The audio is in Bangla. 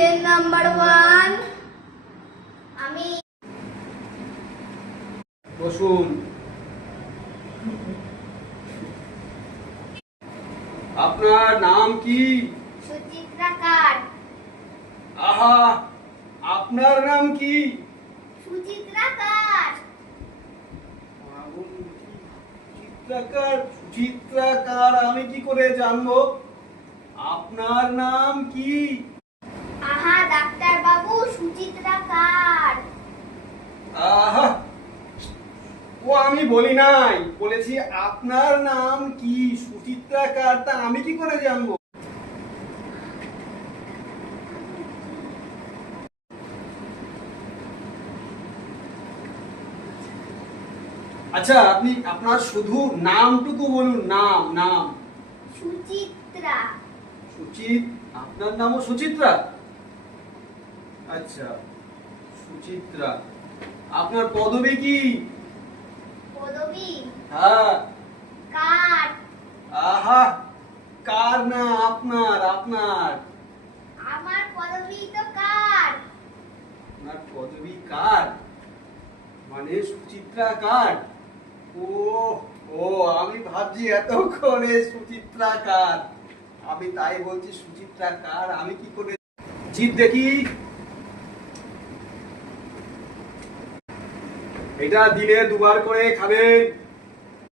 Section number 1। আমি বসুন। আপনার নাম কি? সুচিত্রা কার। আহা, আপনার নাম কি? সুচিত্রা কার। চিত্রাকার। চিত্রাকার আমি কি করে জানবো? আপনার নাম কি? আহা ডাক্তার বাবু, সুচিত্রা কার। আহা, ও আমি বলি নাই, বলেছি আপনার নাম কি? সুচিত্রাকার তা আমি কি করে জানবো? আচ্ছা, আপনি আপনার শুধু নামটুকু বলুন। নাম নাম সুচিত্রা। সুচিত। আপনার নামও সুচিত্রা? আচ্ছা, সুচিত্রা। আপনার পদবী কি? পদবী হ্যাঁ। কার। আহা, কার না, আপনার। আপনার আমার পদবী তো কার। আপনার পদবী কার মানে সুচিত্রা কার? ও ও আমি ভাবছি এতক্ষণে সুচিত্রা কার। আমি তাই বলছি সুচিত্রা কার আমি কি করে জিত দেখি। এটা দিনে 2 বার করে খাবেন।